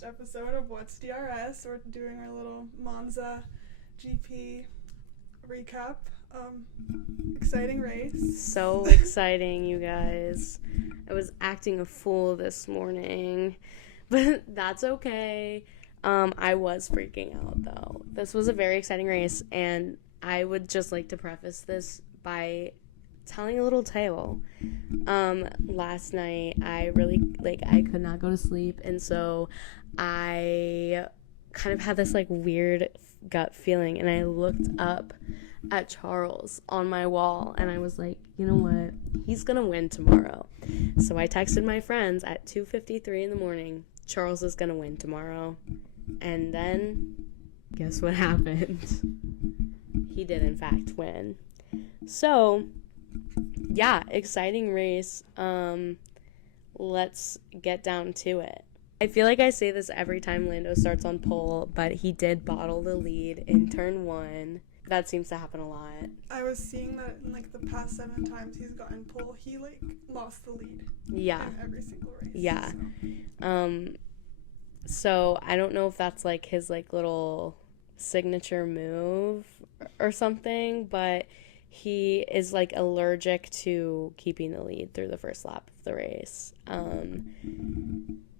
next episode of What's DRS. We're doing our little Monza GP recap. Exciting race. So exciting, you guys. I was acting a fool this morning, but that's okay. I was freaking out, though. This was a very exciting race, and I would just like to preface this by telling a little tale. Last night, I could not go to sleep, and so I kind of had this, weird gut feeling, and I looked up at Charles on my wall, and I was like, you know what? He's gonna win tomorrow. So I texted my friends at 2:53 in the morning, Charles is gonna win tomorrow. And then, guess what happened? He did, in fact, win. So, yeah, exciting race. Let's get down to it. I feel like I say this every time Lando starts on pole, but he did bottle the lead in turn 1. That seems to happen a lot. I was seeing that in, the past 7 times he's gotten pole, he, lost the lead. Yeah. In every single race. Yeah. So I don't know if that's, his, little signature move or something, but he is, allergic to keeping the lead through the first lap of the race.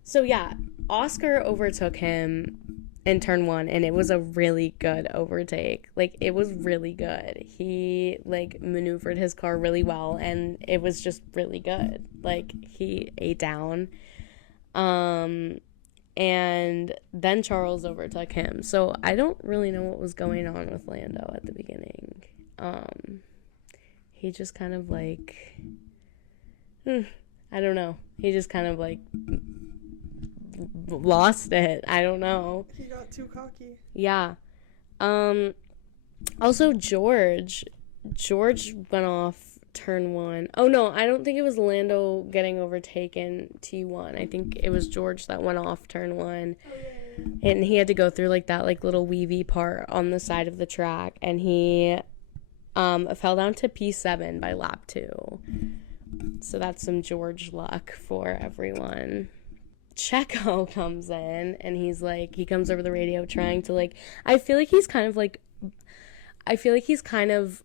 So, yeah, Oscar overtook him in turn 1, and it was a really good overtake. It was really good. He, maneuvered his car really well, and it was just really good. He ate down. And then Charles overtook him. So I don't really know what was going on with Lando at the beginning. He just kind of I don't know. He just kind of lost it. I don't know. He got too cocky. Yeah. Also George went off turn 1. Oh no, I don't think it was Lando getting overtaken T1. I think it was George that went off turn 1. Oh, yeah. And he had to go through that little weavy part on the side of the track, and he fell down to P7 by lap 2. So that's some George luck for everyone. Checo comes in, and he comes over the radio trying to I feel like he's kind of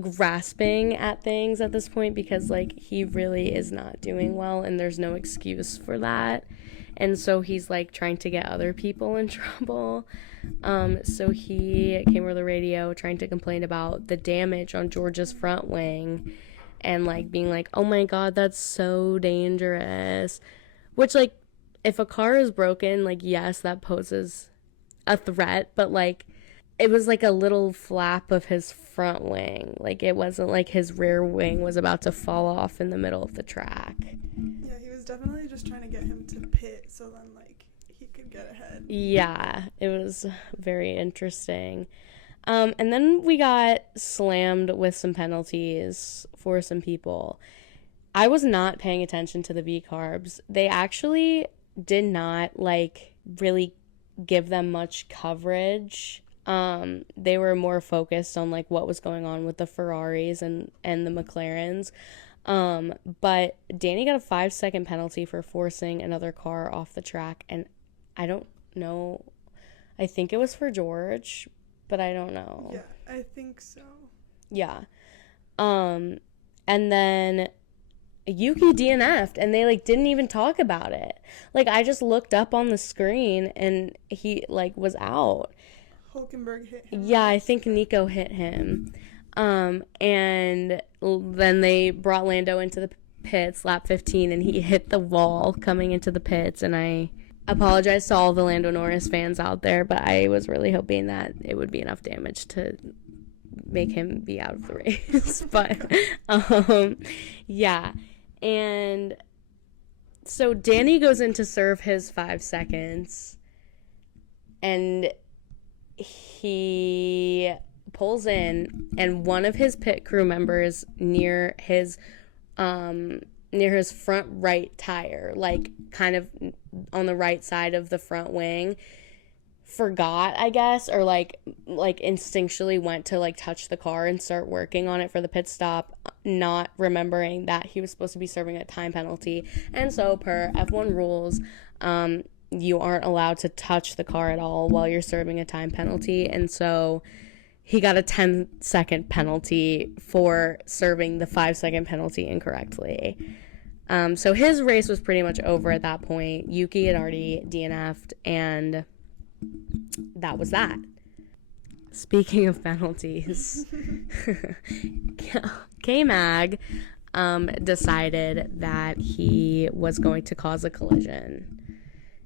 grasping at things at this point, because he really is not doing well, and there's no excuse for that. And so he's trying to get other people in trouble. So he came over the radio trying to complain about the damage on George's front wing, and being oh my god, that's so dangerous. Which if a car is broken, yes, that poses a threat, but it was a little flap of his front wing. It wasn't his rear wing was about to fall off in the middle of the track. Yeah, he was definitely just trying to get him to pit so then he could get ahead. Yeah, it was very interesting. And then we got slammed with some penalties for some people. I was not paying attention to the V-carbs. They actually did not really give them much coverage. They were more focused on what was going on with the Ferraris and the McLarens. But Dani got a 5-second penalty for forcing another car off the track, and I don't know. I think it was for George, but I don't know. Yeah, I think so. Yeah. And then Yuki DNF'd, and they didn't even talk about it. I just looked up on the screen, and he was out. Hulkenberg hit him. Yeah, I think Nico hit him. And then they brought Lando into the pits, lap 15, and he hit the wall coming into the pits, and I apologize to all the Lando Norris fans out there, but I was really hoping that it would be enough damage to make him be out of the race. But, yeah. And so Dani goes in to serve his 5 seconds, and he pulls in, and one of his pit crew members near his front right tire, kind of on the right side of the front wing, forgot, I guess, or instinctually went to touch the car and start working on it for the pit stop, not remembering that he was supposed to be serving a time penalty. And so per F1 rules, you aren't allowed to touch the car at all while you're serving a time penalty. And so he got a 10-second penalty for serving the 5-second penalty incorrectly. So his race was pretty much over at that point. Yuki had already DNF'd, and that was that. Speaking of penalties, K-Mag decided that he was going to cause a collision.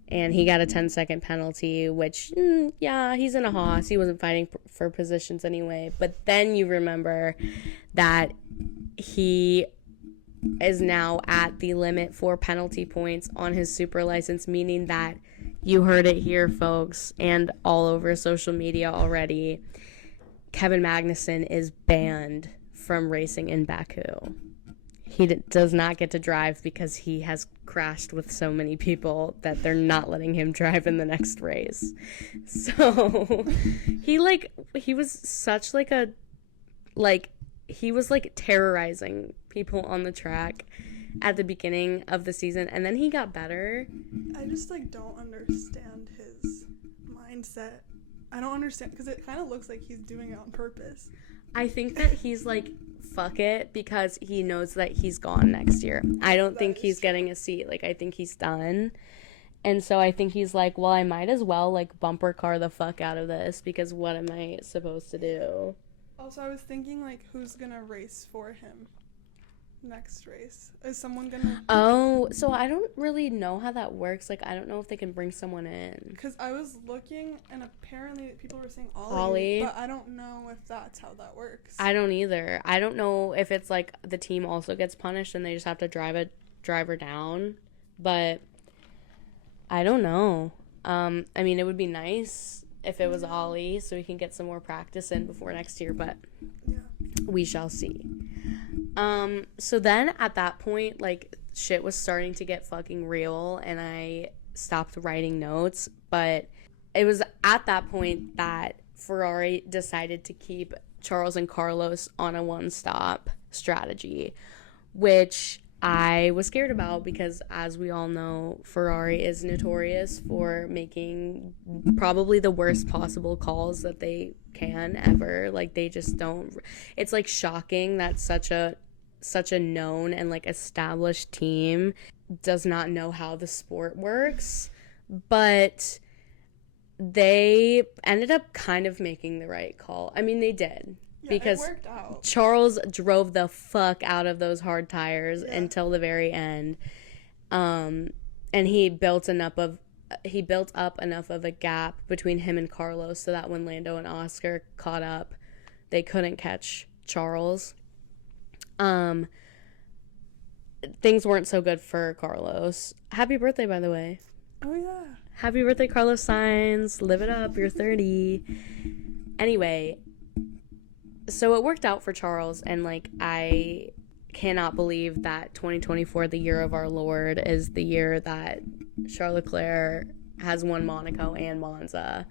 And he got a 10-second penalty, which, he's in a Haas. He wasn't fighting for positions anyway. But then you remember that he is now at the limit for penalty points on his super license, meaning that you heard it here, folks, and all over social media already. Kevin Magnussen is banned from racing in Baku. He does not get to drive because he has crashed with so many people that they're not letting him drive in the next race. So he was terrorizing people on the track at the beginning of the season, and then he got better. I just don't understand his mindset. I don't understand, because it kind of looks like he's doing it on purpose. I think that he's fuck it, because he knows that he's gone next year. I don't think he's getting a seat. I think he's done. And so I think he's well, I might as well bumper car the fuck out of this, because what am I supposed to do? Also, I was thinking who's gonna race for him next race? Is someone gonna... Oh, so I don't really know how that works. I don't know if they can bring someone in. Because I was looking, and apparently people were saying Ollie, but I don't know if that's how that works. I don't either. I don't know if it's the team also gets punished and they just have to drive a driver down, but I don't know. I mean, it would be nice if it was Ollie so we can get some more practice in before next year, but we shall see. So then at that point, shit was starting to get fucking real, and I stopped writing notes, but it was at that point that Ferrari decided to keep Charles and Carlos on a one-stop strategy, which I was scared about because, as we all know, Ferrari is notorious for making probably the worst possible calls that they can ever. They just don't... It's, shocking that such a known and, established team does not know how the sport works. But they ended up kind of making the right call. I mean, they did. Yeah, because it worked out. Charles drove the fuck out of those hard tires until the very end. And he built up enough of a gap between him and Carlos so that when Lando and Oscar caught up, they couldn't catch Charles. Things weren't so good for Carlos. Happy birthday, by the way. Oh, yeah. Happy birthday, Carlos Sainz. Live it up. You're 30. Anyway, so it worked out for Charles, and I cannot believe that 2024, the year of our Lord, is the year that Charles Leclerc has won Monaco and Monza.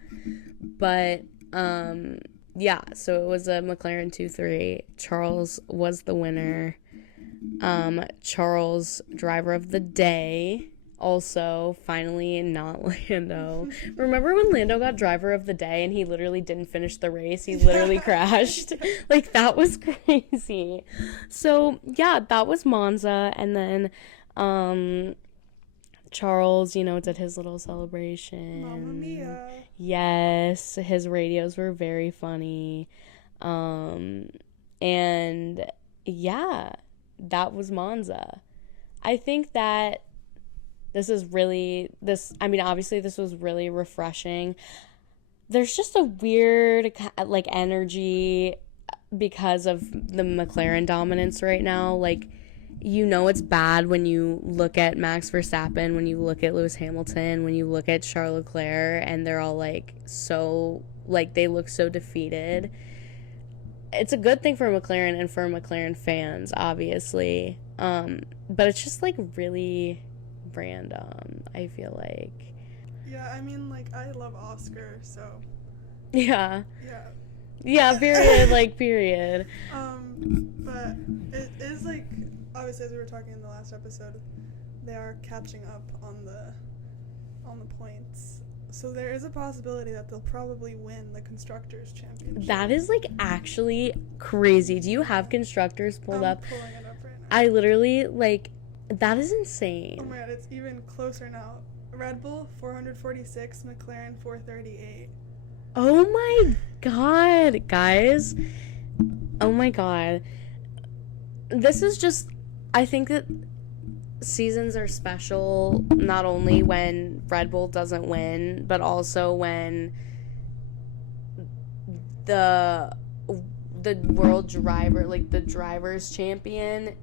But so it was a McLaren 2-3. Charles was the winner. Charles, driver of the day. Also, finally, not Lando. Remember when Lando got driver of the day and he literally didn't finish the race? He literally crashed. That was crazy. So, that was Monza. And then Charles, did his little celebration. Mamma mia. Yes, his radios were very funny. And, that was Monza. I think that obviously this was really refreshing. There's just a weird, energy because of the McLaren dominance right now. It's bad when you look at Max Verstappen, when you look at Lewis Hamilton, when you look at Charles Leclerc, and they're all, they look so defeated. It's a good thing for McLaren and for McLaren fans, obviously. But it's just, really random, I feel like. Yeah, I mean, I love Oscar, so... Yeah. Period, period. But it is, obviously, as we were talking in the last episode, they are catching up on the on the points. So there is a possibility that they'll probably win the Constructors' Championship. That is, like, actually crazy. Do you have Constructors pulled up? I'm pulling it up right now. I literally, like, that is insane. Oh my god, it's even closer now. Red Bull, 446, McLaren, 438. Oh my god, guys. Oh my god. This is just, I think that seasons are special not only when Red Bull doesn't win, but also when the world driver, like the driver's champion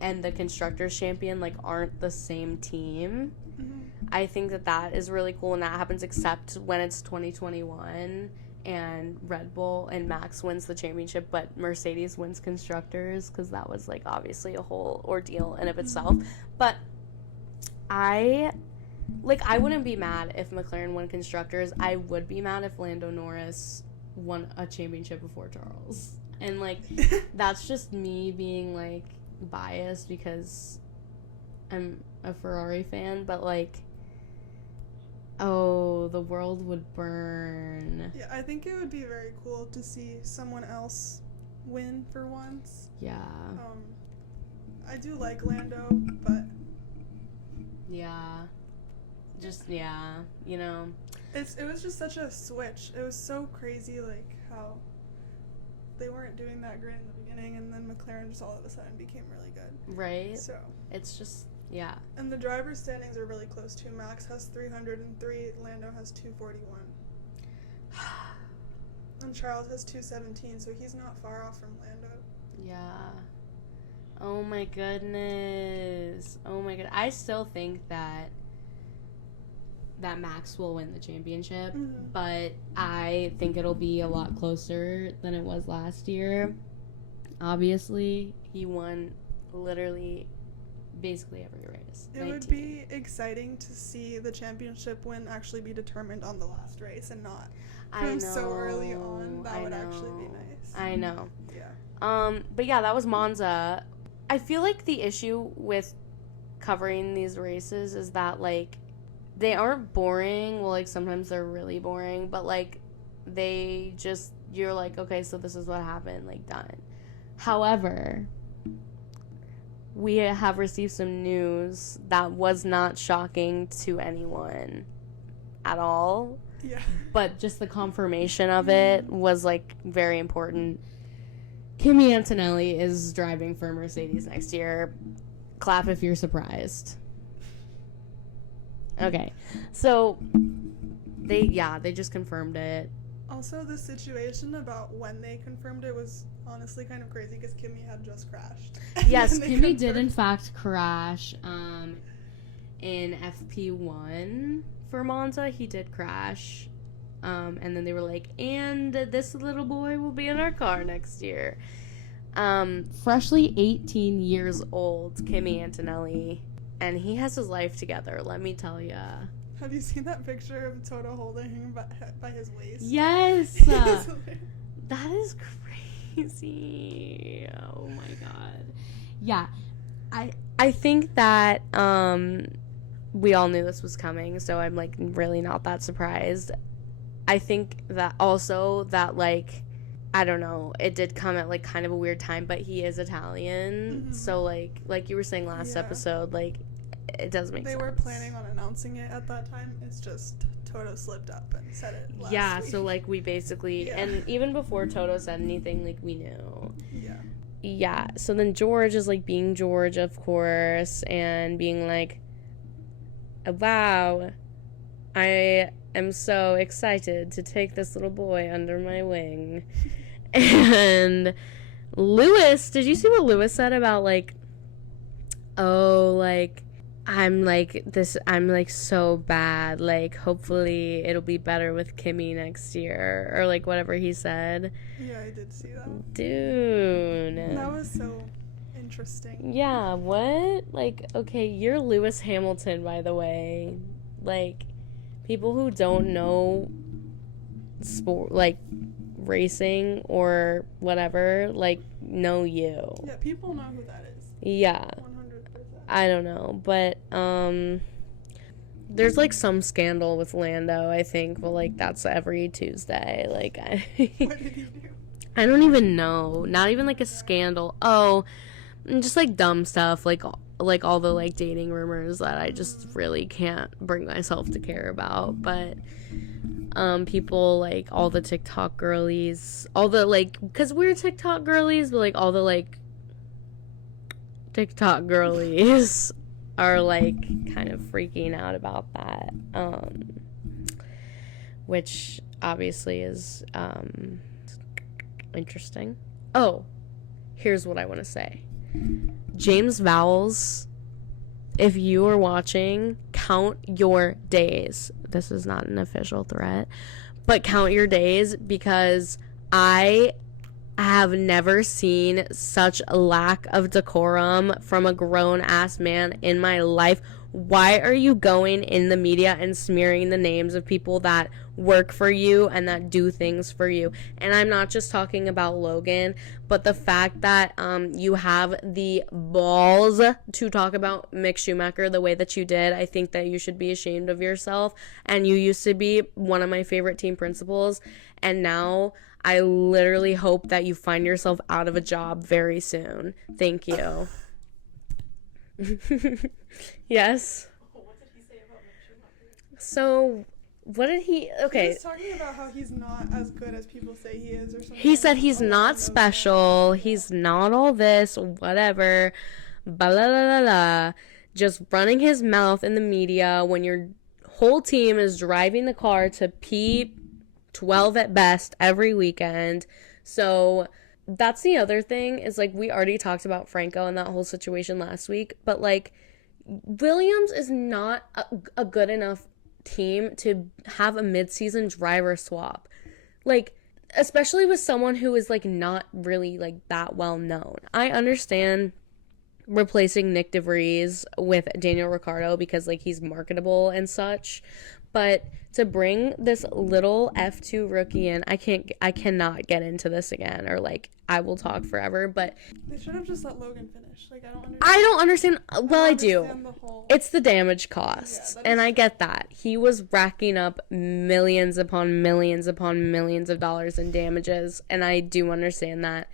and the constructor's champion, like, aren't the same team. Mm-hmm. I think that is really cool when that happens, except when it's 2021 and Red Bull and Max wins the championship, but Mercedes wins constructors, because that was, like, obviously a whole ordeal in of itself. But I wouldn't be mad if McLaren won constructors. I would be mad if Lando Norris won a championship before Charles. And, like, that's just me being, like, biased because I'm a Ferrari fan, but, like, oh, the world would burn. Yeah, I think it would be very cool to see someone else win for once. Yeah. I do like Lando, but yeah. Just, yeah, you know. It was just such a switch. It was so crazy, like, how they weren't doing that great in the beginning, and then McLaren just all of a sudden became really good. Right? So It's just, yeah. And the driver's standings are really close too. Max has 303, Lando has 241. And Charles has 217, so he's not far off from Lando. Yeah. Oh my goodness. Oh my god. I still think that Max will win the championship, but I think it'll be a lot closer than it was last year. Obviously, he won literally basically every race. It would be exciting to see the championship win actually be determined on the last race and not from so early on. That would actually be nice. I know. Yeah. But yeah, that was Monza. I feel like the issue with covering these races is that, like, they aren't boring. Well, like, sometimes they're really boring, but, like, they just, you're like, okay, so this is what happened, like, done. However, we have received some news that was not shocking to anyone at all. Yeah. But just the confirmation of it was, like, very important. Kimi Antonelli is driving for Mercedes next year. Clap if you're surprised. Okay. So, they just confirmed it. Also, the situation about when they confirmed it was honestly kind of crazy because Kimi had just crashed. Yes, Kimi did in fact crash in FP1 for Monza. He did crash. And then they were like, and this little boy will be in our car next year. Freshly 18 years old, Kimi Antonelli. And he has his life together, let me tell ya. Have you seen that picture of Toto holding him by his waist? Yes! That is crazy. Oh my god. Yeah. I think that we all knew this was coming, so I'm, like, really not that surprised. I think that also that, like, I don't know, it did come at, like, kind of a weird time, but he is Italian, so, like you were saying last episode, like, it does make sense. They were planning on announcing it at that time. It's just Toto slipped up and said it last week. So, like, we basically, and even before Toto said anything, like, we knew. Yeah, so then George is, like, being George, of course, and being like, wow, I am so excited to take this little boy under my wing. And Lewis, did you see what Lewis said about, like, oh, like, I'm like so bad, like, hopefully it'll be better with Kimi next year, or, like, whatever he said. Yeah, I did see that. Dude. That was so interesting. Yeah, what? Like, okay, you're Lewis Hamilton, by the way. Like, people who don't know sport, like, racing or whatever, like, know you. Yeah, people know who that is. Yeah. 100%. I don't know, but there's, like, some scandal with Lando, I think, but, like, that's every Tuesday. Like, What did he do? I don't even know. Not even, like, a scandal. Oh, just, like, dumb stuff, like all the, like, dating rumors that I just really can't bring myself to care about. But people, like, all the TikTok girlies, all the, like, because we're TikTok girlies, but, like, all the, like, TikTok girlies are, like, kind of freaking out about that, which obviously is interesting. Oh, here's what I want to say. James Vowles, if you are watching, count your days. This is not an official threat, but count your days, because I have never seen such a lack of decorum from a grown-ass man in my life. Why are you going in the media and smearing the names of people that work for you and that do things for you? And I'm not just talking about Logan, but the fact that you have the balls to talk about Mick Schumacher the way that you did. I think that you should be ashamed of yourself. And you used to be one of my favorite team principals, and now I literally hope that you find yourself out of a job very soon. Thank you. Yes. What did he say about Mick Schumacher? So, what did he... Okay. He was talking about how he's not as good as people say he is or something. He said he's not special. He's not all this, whatever. Blah, blah, blah, blah. Just running his mouth in the media when your whole team is driving the car to P12 at best every weekend. So... that's the other thing, is, like, we already talked about Franco and that whole situation last week, but, like, Williams is not a good enough team to have a mid-season driver swap. Like, especially with someone who is, like, not really, like, that well known. I understand replacing Nick DeVries with Daniel Ricciardo because, like, he's marketable and such, but to bring this little F2 rookie in, I cannot get into this again, or, like, I will talk forever, but they should have just let Logan finish. Like, I don't understand. Well, I do. Whole... It's the damage costs, and I get that. He was racking up millions upon millions upon millions of dollars in damages, and I do understand that.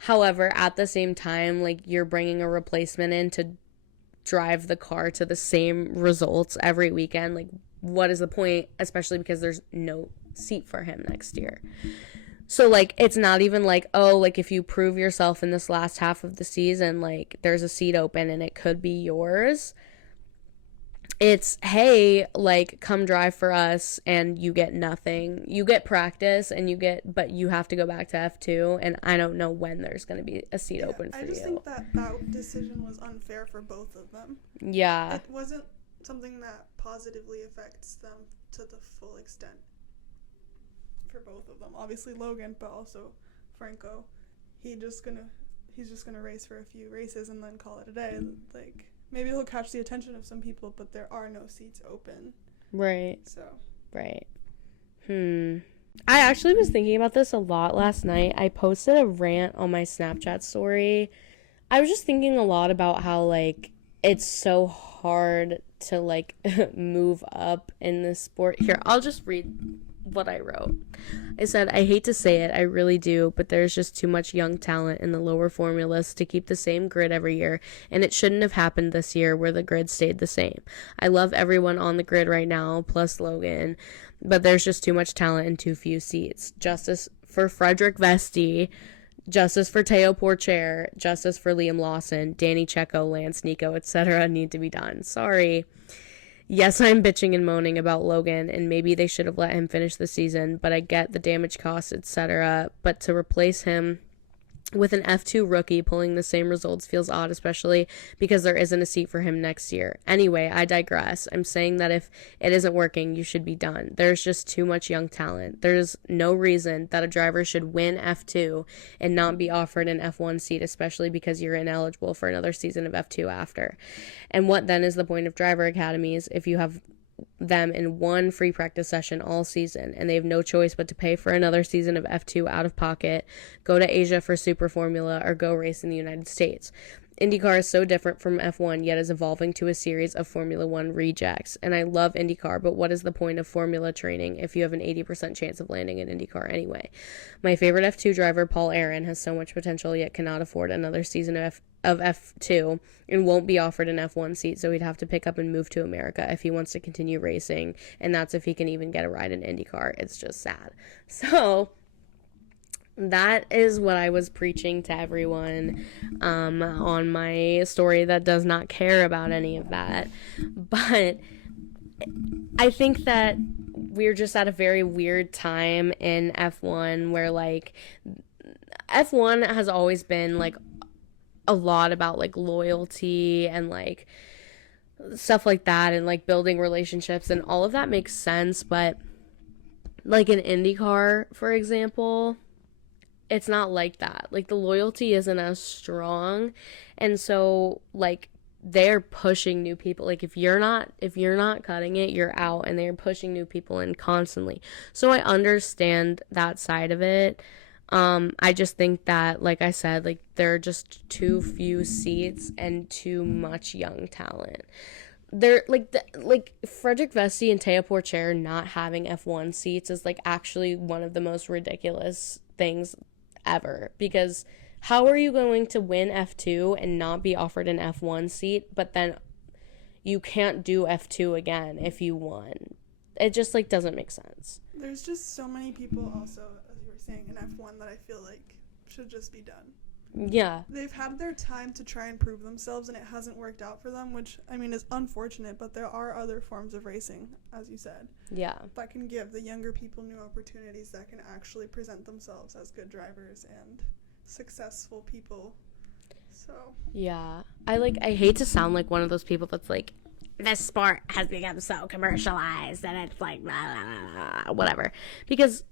However, at the same time, like, you're bringing a replacement in to drive the car to the same results every weekend. Like, what is the point? Especially because there's no seat for him next year. So, like, it's not even like, oh, like, if you prove yourself in this last half of the season, like, there's a seat open and it could be yours. It's, hey, like, come drive for us and you get nothing. You get practice and but you have to go back to F2, and I don't know when there's going to be a seat open for you. I just think that decision was unfair for both of them. Yeah. It wasn't something that positively affects them to the full extent for both of them. Obviously Logan, but also Franco. He's just gonna race for a few races and then call it a day. Like, maybe he'll catch the attention of some people, but there are no seats open. Right. So. Right. I actually was thinking about this a lot last night. I posted a rant on my Snapchat story. I was just thinking a lot about how, like, it's so hard to, like, move up in this sport. Here, I'll just read what I wrote. I said, I hate to say it, I really do, but there's just too much young talent in the lower formulas to keep the same grid every year, and it shouldn't have happened this year where the grid stayed the same. I love everyone on the grid right now, plus Logan, but there's just too much talent and too few seats. Justice for Frederick Vesti, justice for Teo Porcher, justice for Liam Lawson, Danny Checo, Lance Nico, etc. need to be done. Sorry. Yes, I'm bitching and moaning about Logan, and maybe they should have let him finish the season, but I get the damage costs, etc. But to replace him with an F2 rookie pulling the same results feels odd, especially because there isn't a seat for him next year. Anyway, I digress. I'm saying that if it isn't working, you should be done. There's just too much young talent. There's no reason that a driver should win F2 and not be offered an F1 seat, especially because you're ineligible for another season of F2 after. And what then is the point of driver academies if you have them in one free practice session all season and they have no choice but to pay for another season of F2 out of pocket, go to Asia for Super Formula, or go race in the United States? IndyCar is so different from F1, yet is evolving to a series of Formula One rejects. And I love IndyCar, but what is the point of formula training if you have an 80% chance of landing in IndyCar anyway? My favorite F2 driver, Paul Aaron, has so much potential, yet cannot afford another season of F2 and won't be offered an F1 seat, so he'd have to pick up and move to America if he wants to continue racing, and that's if he can even get a ride in IndyCar. It's just sad. So that is what I was preaching to everyone on my story that does not care about any of that. But I think that we're just at a very weird time in F1 where, like, F1 has always been, like, a lot about, like, loyalty and, like, stuff like that and, like, building relationships, and all of that makes sense. But, like, in IndyCar, for example, it's not like that. Like, the loyalty isn't as strong, and so, like, they're pushing new people. Like, if you're not cutting it, you're out, and they're pushing new people in constantly. So I understand that side of it. I just think that, like I said, like, there are just too few seats and too much young talent. They're like Frederick Vesti and Teo Porcher not having F1 seats is, like, actually one of the most ridiculous things ever, because how are you going to win F2 and not be offered an F1 seat, but then you can't do F2 again if you won? It just, like, doesn't make sense. There's just so many people also, as you were saying, in F1 that I feel like should just be done. Yeah. They've had their time to try and prove themselves, and it hasn't worked out for them, which, I mean, is unfortunate, but there are other forms of racing, as you said. Yeah. That can give the younger people new opportunities that can actually present themselves as good drivers and successful people. So. Yeah. I hate to sound like one of those people that's like, this sport has become so commercialized, and it's like, blah, blah, blah, blah, whatever. Because,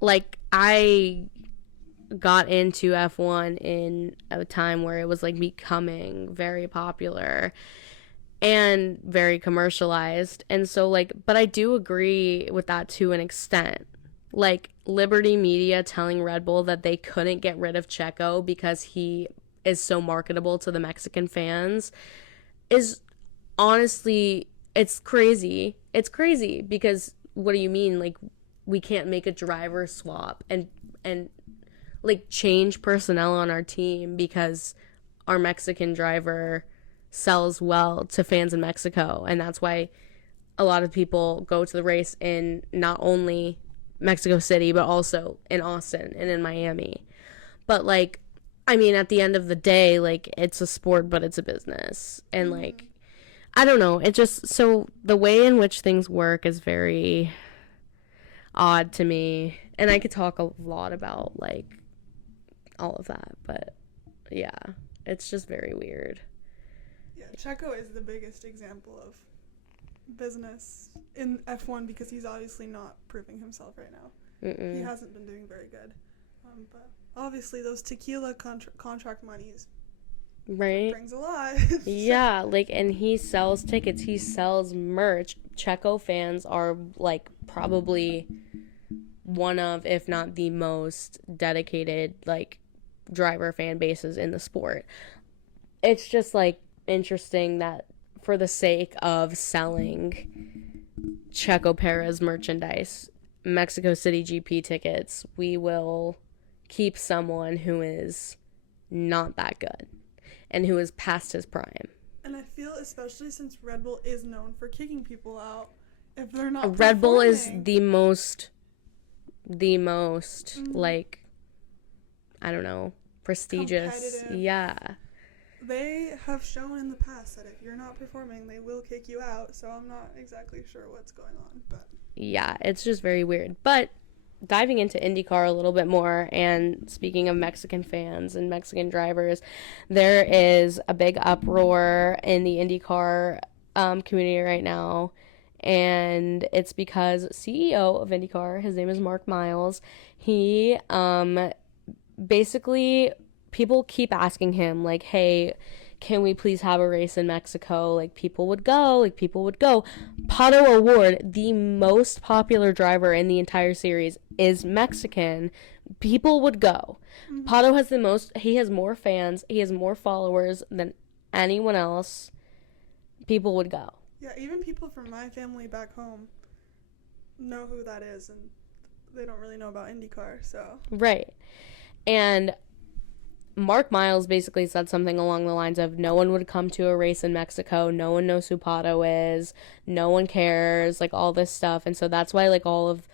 like, I got into F1 in a time where it was, like, becoming very popular and very commercialized, and so, like, but I do agree with that to an extent. Like, Liberty Media telling Red Bull that they couldn't get rid of Checo because he is so marketable to the Mexican fans is honestly, it's crazy. It's crazy because what do you mean? Like, we can't make a driver swap and like, change personnel on our team because our Mexican driver sells well to fans in Mexico, and that's why a lot of people go to the race in not only Mexico City but also in Austin and in Miami. But, like, I mean, at the end of the day, like, it's a sport, but it's a business, and like, I don't know, it just, so the way in which things work is very odd to me, and I could talk a lot about, like, all of that, but yeah, it's just very weird. Yeah, Checo is the biggest example of business in F1 because he's obviously not proving himself right now. He hasn't been doing very good, but obviously those tequila contract monies, right, brings a lot. Yeah, like, and he sells tickets, he sells merch. Checo fans are, like, probably one of, if not the most dedicated, like, driver fan bases in the sport. It's just, like, interesting that for the sake of selling Checo Perez merchandise, Mexico City GP tickets, we will keep someone who is not that good and who is past his prime. And I feel, especially since Red Bull is known for kicking people out if they're not Red Bull is the most like, I don't know, prestigious. Yeah. They have shown in the past that if you're not performing, they will kick you out, so I'm not exactly sure what's going on, but yeah, it's just very weird. But diving into IndyCar a little bit more, and speaking of Mexican fans and Mexican drivers, there is a big uproar in the IndyCar community right now, and it's because CEO of IndyCar, his name is Mark Miles, he basically, people keep asking him, like, hey, can we please have a race in Mexico? Like, people would go. Pato Award, the most popular driver in the entire series, is Mexican. People would go. Mm-hmm. Pato he has more fans, he has more followers than anyone else. People would go. Yeah, even people from my family back home know who that is, and they don't really know about IndyCar, so. Right. And Mark Miles basically said something along the lines of, no one would come to a race in Mexico, no one knows who Pato is, no one cares, like, all this stuff. And so that's why, like, all of,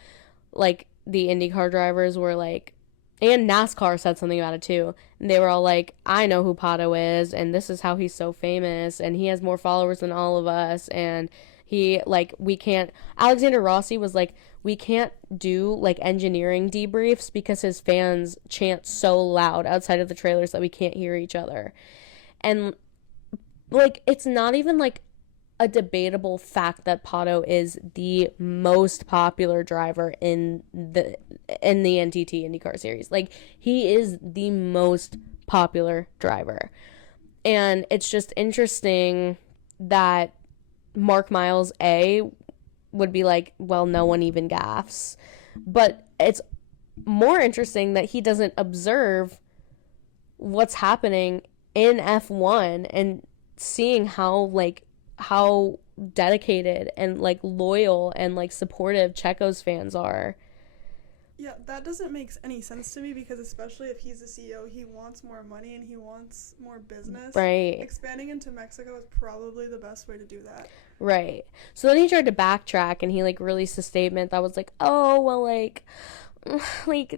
like, the IndyCar drivers were, like, and NASCAR said something about it, too. And they were all like, I know who Pato is, and this is how he's so famous, and he has more followers than all of us, and he, like, we can't, Alexander Rossi was like, we can't do, like, engineering debriefs because his fans chant so loud outside of the trailers that we can't hear each other. And, like, it's not even, like, a debatable fact that Pato is the most popular driver in the NTT IndyCar series. Like, he is the most popular driver. And it's just interesting that Mark Miles, would be like, well, no one even gaffs. But it's more interesting that he doesn't observe what's happening in F1 and seeing how dedicated and, like, loyal and, like, supportive Checo's fans are. Yeah, that doesn't make any sense to me, because especially if he's the CEO, he wants more money and he wants more business. Right. Expanding into Mexico is probably the best way to do that. Right. So then he tried to backtrack, and he, like, released a statement that was like, oh, well, like,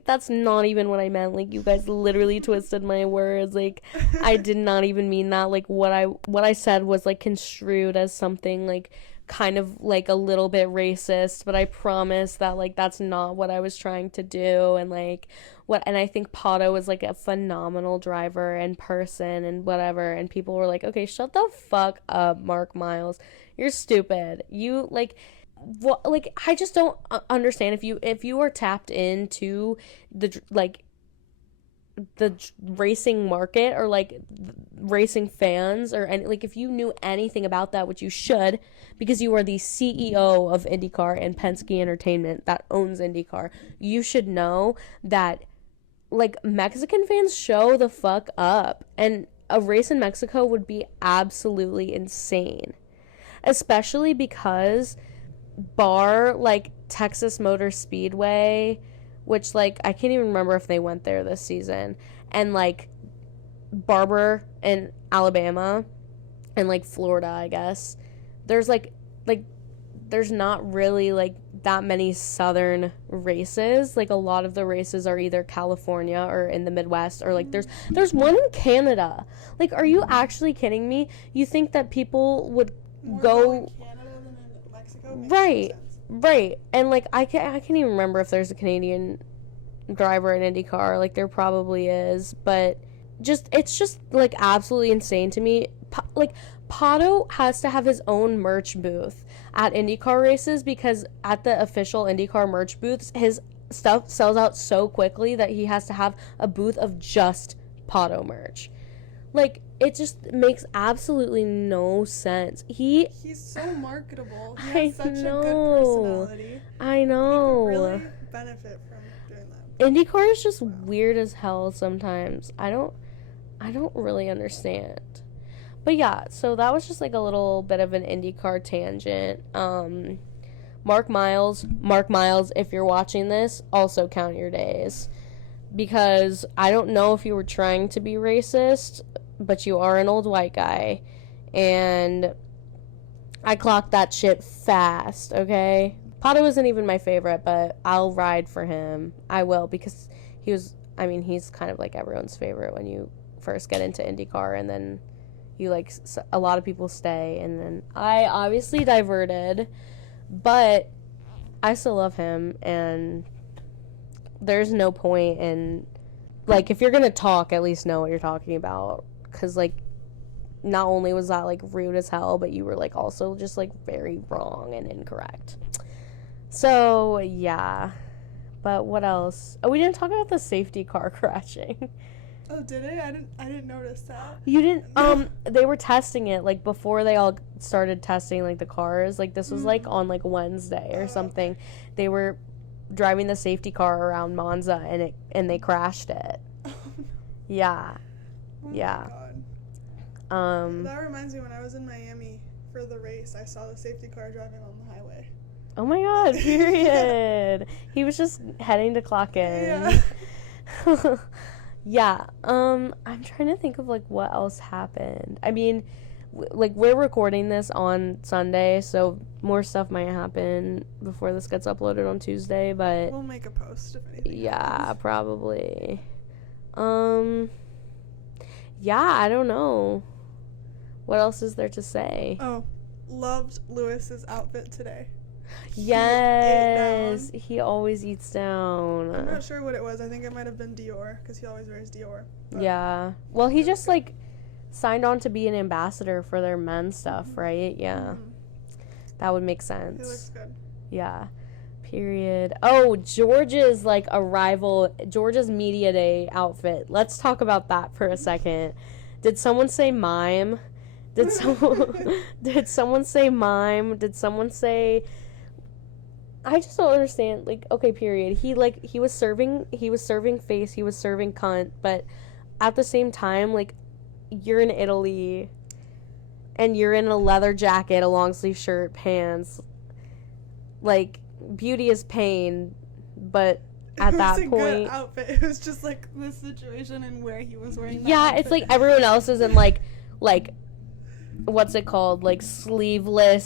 that's not even what I meant. Like, you guys literally twisted my words. Like, I did not even mean that. Like, what I said was, like, construed as something, like, kind of, like, a little bit racist, but I promise that, like, that's not what I was trying to do. And, like, and I think Pato is, like, a phenomenal driver and person and whatever. And people were like, okay, shut the fuck up, Mark Miles. You're stupid. You, like, what, like, I just don't understand if you are tapped into the, like, the racing market, or, like, racing fans, or any, like, if you knew anything about that, which you should, because you are the CEO of IndyCar and Penske Entertainment that owns IndyCar, you should know that, like, Mexican fans show the fuck up, and a race in Mexico would be absolutely insane, especially because like, Texas Motor Speedway, which, like, I can't even remember if they went there this season, and, like, Barber in Alabama, and, like, Florida, I guess, there's, like, there's not really, like, that many southern races. Like, a lot of the races are either California or in the Midwest, or, like, there's one in Canada. Like, are you actually kidding me? You think that people would go in Canada than in Mexico? Right. And, like, I can't even remember if there's a Canadian driver in IndyCar. Like, there probably is, but it's just, like, absolutely insane to me. Like, Pato has to have his own merch booth at IndyCar races, because at the official IndyCar merch booths, his stuff sells out so quickly that he has to have a booth of just Pato merch. Like, it just makes absolutely no sense. He's so marketable. He has such I a know. good personality. I know. He could really benefit from doing that. IndyCar is just weird as hell sometimes. I don't really understand. But yeah, so that was just, like, a little bit of an IndyCar tangent. Mark Miles, if you're watching this, also count your days. Because I don't know if you were trying to be racist, but you are an old white guy. And I clocked that shit fast, okay? Pato isn't even my favorite, but I'll ride for him. I will, because he's kind of like everyone's favorite when you first get into IndyCar, and then you, like, a lot of people stay, and then I obviously diverted, but I still love him, and there's no point in, like, if you're gonna talk, at least know what you're talking about, because, like, not only was that, like, rude as hell, but you were, like, also just, like, very wrong and incorrect. So, yeah. But what else? Oh, we didn't talk about the safety car crashing. Oh, did it? I didn't notice that. You didn't they were testing it like before they all started testing like the cars. Like this was like on like Wednesday or something. Okay. They were driving the safety car around Monza and they crashed it. Yeah. Oh Yeah. my God. That reminds me, when I was in Miami for the race, I saw the safety car driving on the highway. Oh my God, period. He was just heading to clock in. Yeah. Yeah. I'm trying to think of like what else happened. I mean, like we're recording this on Sunday, so more stuff might happen before this gets uploaded on Tuesday, but We'll make a post if anything yeah, happens. probably. Yeah, I don't know. What else is there to say? Oh, loved Lewis's outfit today. Yes, he always eats down. I'm not sure what it was. I think it might have been Dior, because he always wears Dior. Yeah. Well, he just like signed on to be an ambassador for their men's stuff, right? Yeah. That would make sense. He looks good. Yeah. Period. Oh, George's like George's media day outfit. Let's talk about that for a second. Did someone say mime? Did someone say mime? Did someone say, I just don't understand. Like, okay, period. He was serving face, he was serving cunt, but at the same time, like, you're in Italy and you're in a leather jacket, a long sleeve shirt, pants. Like, beauty is pain, but at that point, it was a good outfit. It was just like the situation and where he was wearing. Yeah, outfit. it's like everyone else is in like what's it called? Like sleeveless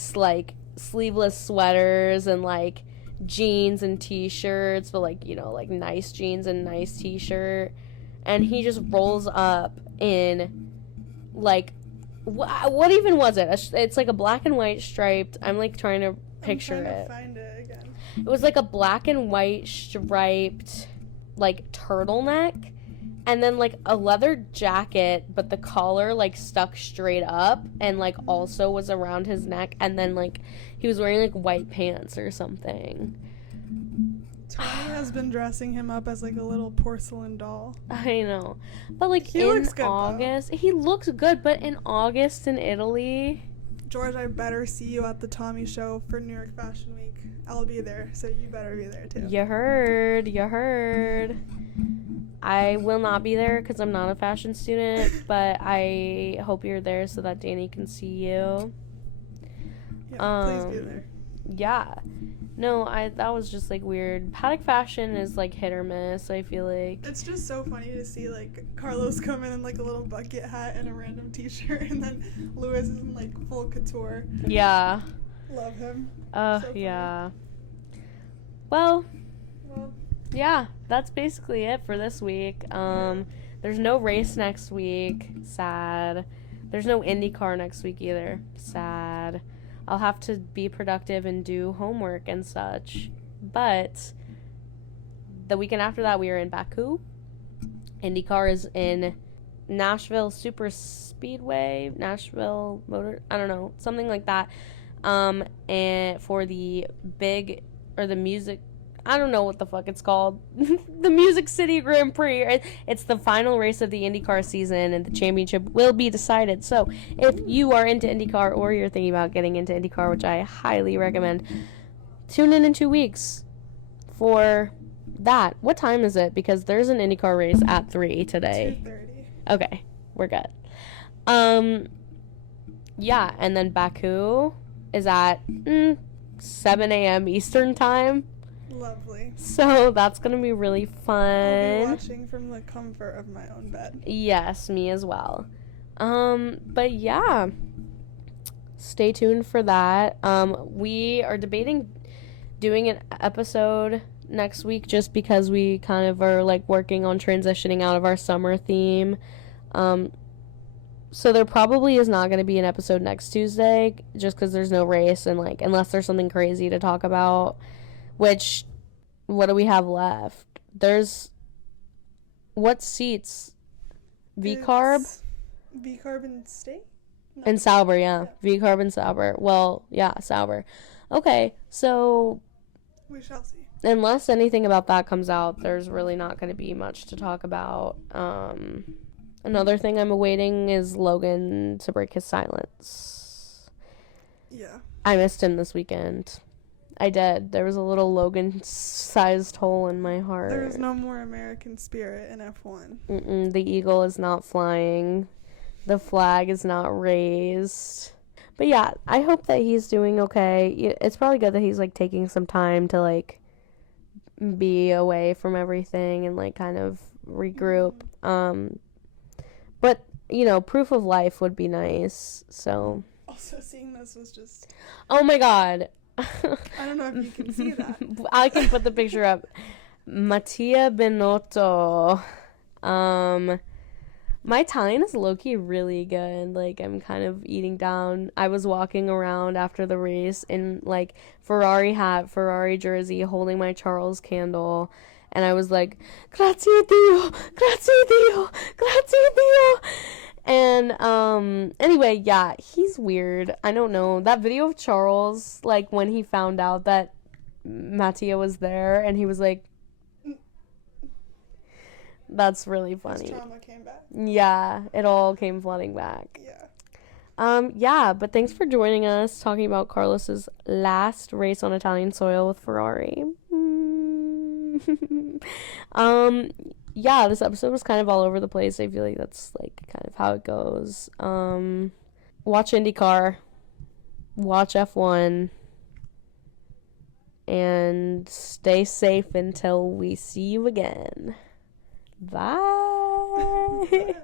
sweaters and like jeans and t-shirts, but like, you know, like nice jeans and nice t-shirt, and he just rolls up in like what even was it? It's like a black and white striped. I'm like trying to picture it. Find it again. It was like a black and white striped like turtleneck, and then like a leather jacket, but the collar like stuck straight up and like also was around his neck, and then like he was wearing like white pants or something. Tony has been dressing him up as like a little porcelain doll. I know, but like He in looks good, August, he looks good, but in August in Italy. George, I better see you at the Tommy show for New York Fashion Week. I'll be there, so you better be there too. You heard. I will not be there because I'm not a fashion student, but I hope you're there so that Dani can see you. Yeah, please be there. Yeah. No, that was just like weird. Paddock fashion is like hit or miss, I feel like. It's just so funny to see like Carlos come in like a little bucket hat and a random t-shirt, and then Lewis is in like full couture. Yeah. Love him. So yeah. Well, yeah, that's basically it for this week. There's no race next week. Sad. There's no IndyCar next week either. Sad. I'll have to be productive and do homework and such. But the weekend after that, we are in Baku. IndyCar is in Nashville Super Speedway, Nashville Motor, I don't know, something like that. And for the music, I don't know what the fuck it's called. The Music City Grand Prix. It's the final race of the IndyCar season, and the championship will be decided. So if you are into IndyCar or you're thinking about getting into IndyCar, which I highly recommend, tune in 2 weeks for that. What time is it? Because there's an IndyCar race at 3 today. 2:30. Okay, we're good. Yeah, and then Baku is at 7 a.m. Eastern time. Lovely. So that's going to be really fun. I'll be watching from the comfort of my own bed. Yes, me as well. But yeah, stay tuned for that. We are debating doing an episode next week just because we kind of are like working on transitioning out of our summer theme. So there probably is not going to be an episode next Tuesday just because there's no race and like unless there's something crazy to talk about. Which, what do we have left? There's, what seats? V-Carb? V-Carb and State? No. And Sauber, yeah. V-Carb and Sauber. Well, yeah, Sauber. Okay, so. We shall see. unless anything about that comes out, there's really not going to be much to talk about. Another thing I'm awaiting is Logan to break his silence. Yeah. I missed him this weekend. I did. There was a little Logan-sized hole in my heart. There is no more American spirit in F1. The eagle is not flying. The flag is not raised. But yeah, I hope that he's doing okay. It's probably good that he's, like, taking some time to, like, be away from everything and, like, kind of regroup. But, you know, proof of life would be nice, so. Also, seeing this was just... Oh, my God. I don't know if you can see that. I can put the picture up. Mattia Binotto. My Italian is low-key really good. Like, I'm kind of eating down. I was walking around after the race in, like, Ferrari hat, Ferrari jersey, holding my Charles candle. And I was like, grazie Dio, grazie Dio, grazie Dio. And, anyway, yeah, he's weird. I don't know. That video of Charles, like, when he found out that Mattia was there, and he was like, that's really funny. His trauma came back. Yeah, it all came flooding back. Yeah. Yeah, but thanks for joining us, talking about Carlos's last race on Italian soil with Ferrari. Yeah, this episode was kind of all over the place. I feel like that's, like, kind of how it goes. Watch IndyCar. Watch F1. And stay safe until we see you again. Bye.